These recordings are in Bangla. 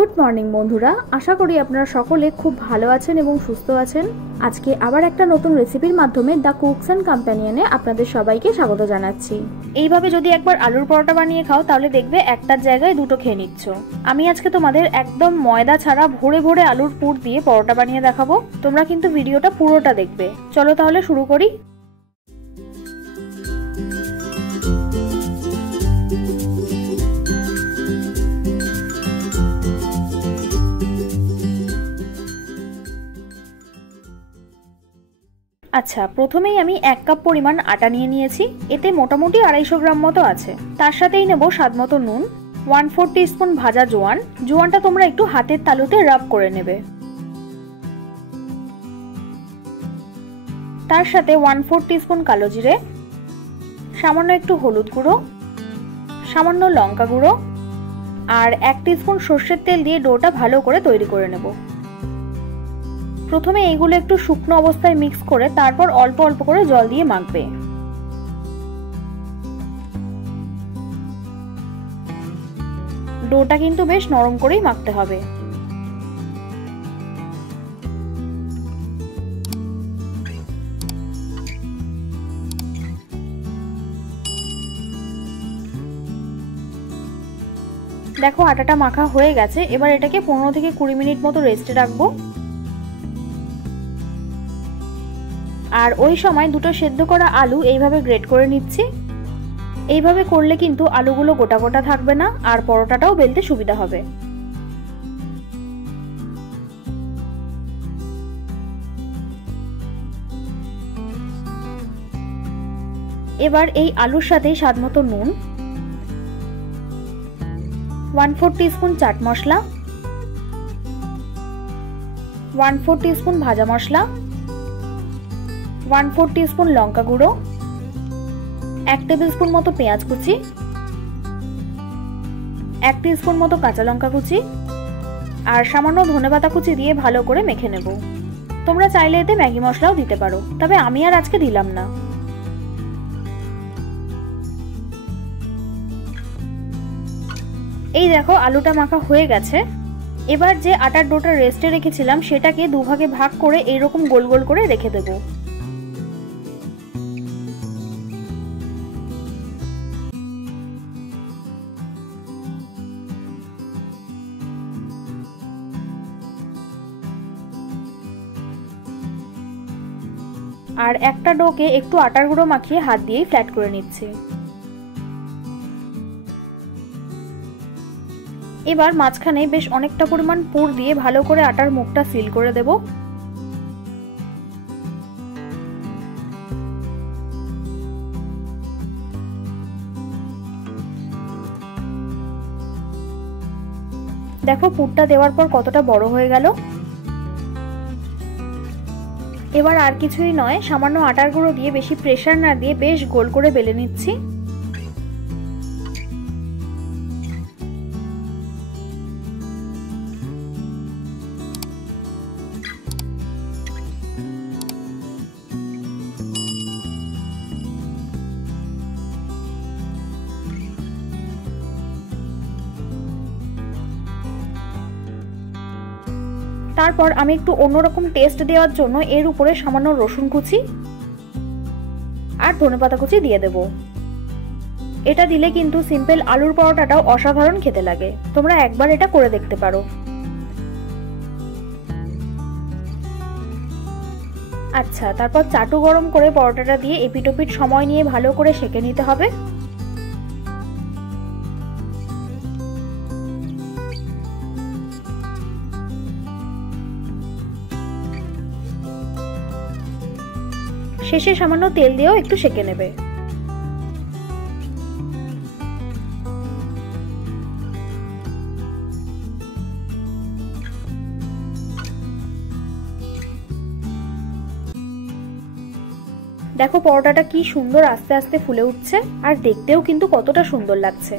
গুড মর্নিং বন্ধুরা, আশা করি আপনারা সকলে খুব ভালো আছেন এবং সুস্থ আছেন। আজকে আবার একটা নতুন রেসিপির মাধ্যমে দ্য কুকস অ্যান্ড কম্প্যানিয়নে আপনাদের সবাইকে স্বাগত জানাচ্ছি। এইভাবে যদি একবার আলুর পরোটা বানিয়ে খাও তাহলে দেখবে একটার জায়গায় দুটো খেয়ে নিচ্ছ। আমি আজকে তোমাদের একদম ময়দা ছাড়া ভরে ভরে আলুর পুর দিয়ে পরোটা বানিয়ে দেখাবো। তোমরা কিন্তু ভিডিওটা পুরোটা দেখবে। চলো তাহলে শুরু করি। আচ্ছা, প্রথমেই আমি 1 কাপ পরিমাণ আটা নিয়ে নিয়েছি। এতে মোটামুটি 250 গ্রাম মতো আছে। তার সাথেই নেব স্বাদ মতো নুন, 1/4 টিস্পুন ভাজা জোয়ান। জোয়ানটা তোমরা একটু হাতের তালুতে রাব করে নেবে। তার সাথে 1/4 টিস্পুন কালো জিরে, সামান্য একটু হলুদ গুঁড়ো, সামান্য লঙ্কা গুঁড়ো আর 1 টিস্পুন সর্ষের তেল দিয়ে ডোটা ভালো করে তৈরি করে নেব। প্রথমে এইগুলো একটু শুকনো অবস্থায় মিক্স করে তারপর অল্প অল্প করে জল দিয়ে মাখবে। ডোটা কিন্তু বেশ নরম করেই মাখতে হবে। দেখো আটাটা মাখা হয়ে গেছে। এবার এটাকে 15 থেকে 20 মিনিট মতো রেস্টে রাখবো। আর ওই সময় দুটো সেদ্ধ করা আলু এইভাবে গ্রেট করে নিচ্ছি। এইভাবে করলে কিন্তু আলুগুলো গোটা গোটা থাকবে না আর পরোটাটাও বেলতে সুবিধা হবে। এবার এই আলুর সাথে স্বাদমতো নুন, 1/4 টিস্পুন চাট মশলা, 1/4 টিস্পুন ভাজা মশলা, 1/4 টিস্পুন লঙ্কা গুঁড়ো, 1 টেবিল স্পুন মতো পেঁয়াজ কুচি, 1 টিস্পুন মতো কাঁচা লঙ্কা কুচি আর সামান্য ধনেপাতা কুচি দিয়ে ভালো করে মেখে নেব। তোমরা চাইলে এতে ম্যাগি মশলাও দিতে পারো, তবে আমি আর আজকে দিলাম না। এই দেখো আলুটা মাখা হয়ে গেছে। এবার যে আটার ডোটা রেস্টে রেখেছিলাম সেটাকে দুভাগে ভাগ করে এইরকম গোল গোল করে রেখে দেবো। আর একটা ডোকে একটু আটার গুঁড়ো মাখিয়ে হাত দিয়েই ফ্ল্যাট করে নিচ্ছি। এবার মাঝখানে বেশ অনেকটা পরিমাণ পুর দিয়ে ভালো করে আটার মুখটা সিল করে দেব। দেখো পুরটা দেওয়ার পর কতটা বড় হয়ে গেল। এবার আর কিছুই নয়, সামান্য আটার গুঁড়ো দিয়ে বেশি প্রেসার না দিয়ে বেশ গোল করে বেলে নিচ্ছি। তারপর আমি একটু অন্যরকম টেস্ট দেওয়ার জন্য এর উপরে সামান্য রসুন কুচি আর ধনেপাতা কুচি দিয়ে দেব। এটা দিলে কিন্তু সিম্পল আলুর পরোটাটাও অসাধারণ খেতে লাগে। তোমরা একবার এটা করে দেখতে পারো। আচ্ছা, তারপর চাটু গরম করে পরোটাটা দিয়ে এপিটোপিট সময় নিয়ে ভালো করে সেঁকে নিতে হবে। শেষে সামান্য তেল দিয়েও একটু সেঁকে নেবে। দেখো পরোটাটা কি সুন্দর আস্তে আস্তে ফুলে উঠছে আর দেখতেও কিন্তু কতটা সুন্দর লাগছে।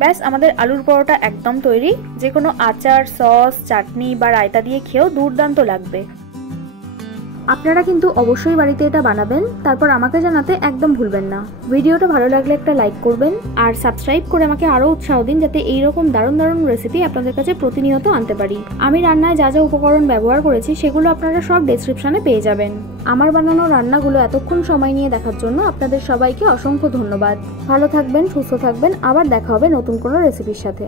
ব্যাস, আমাদের আলুর পরোটা একদম তৈরি। যে কোনো আচার, সস, চাটনি বা রায়তা দিয়ে খেয়েও দুর্দান্ত লাগবে। আপনারা কিন্তু অবশ্যই বাড়িতে এটা বানাবেন, তারপর আমাকে জানাতে একদম ভুলবেন না। ভিডিওটা ভালো লাগলে একটা লাইক করবেন আর সাবস্ক্রাইব করে আমাকে আরও উৎসাহ দিন, যাতে এইরকম দারুণ দারুণ রেসিপি আপনাদের কাছে প্রতিনিয়ত আনতে পারি। আমি রান্নায় যা যা উপকরণ ব্যবহার করেছি সেগুলো আপনারা সব ডেসক্রিপশনে পেয়ে যাবেন। আমার বানানো রান্নাগুলো এতক্ষণ সময় নিয়ে দেখার জন্য আপনাদের সবাইকে অসংখ্য ধন্যবাদ। ভালো থাকবেন, সুস্থ থাকবেন, আবার দেখা হবে নতুন কোনো রেসিপির সাথে।